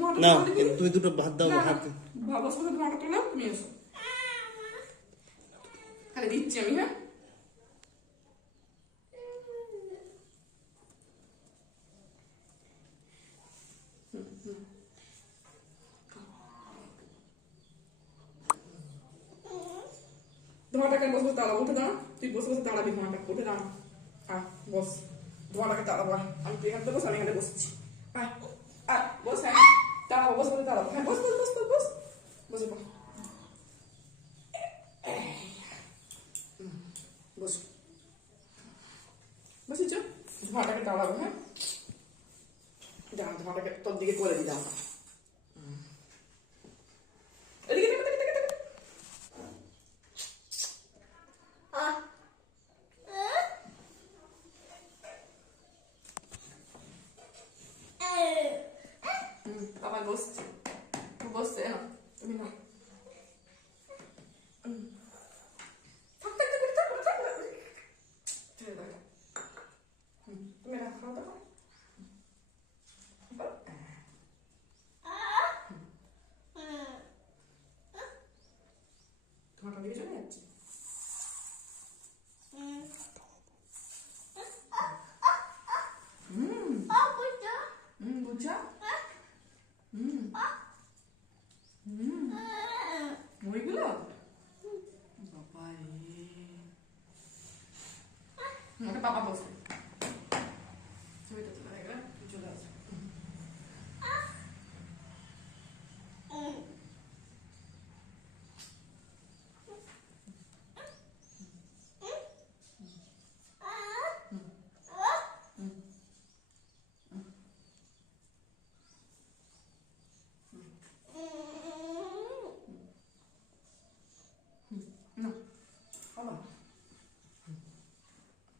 ধোঁয়াটা না দিবি। তুমি দুটো ভাত দাও, হাত বস বসে ধোঁয়াটা তোলো, তুমি এসো। খালি দিচ্ছি আমি, হ্যাঁ। ধোঁয়াটাকে বস বসে তাড়াবো, উঠে দাঁড়া। তুই বসে বসে তাড়াবি ধোঁয়াটা, উঠে দাঁড়া। আয় বস, ধোঁয়াটাকে তাড়াবো। আমি তুই এখানে বস, আমি এখানে বসছি। আয় আয় বস, হ্যাঁ তাড়াবো, বস বসে তাড়াবো। হ্যাঁ বস বস বস বস বস বসে পড়। বস বসেছ, ধোঁয়াটাকে তাড়াবো, হ্যাঁ। দাঁড়া, ধোঁয়াটাকে তোর দিকে করে দি, দাঁড়া। এদিকে দেখো, দেখো, দেখো, দেখো। বাবা বসছে, বসছে না, তুমি না। থাক থাক থাক থাক থাক, ছেড়ে দাও। তুমি না খাও, দেখো। তোমার দিকে চলে যাচ্ছে। বুঝা ওইগুলো বাবা রে, ওটা বাবা বসে।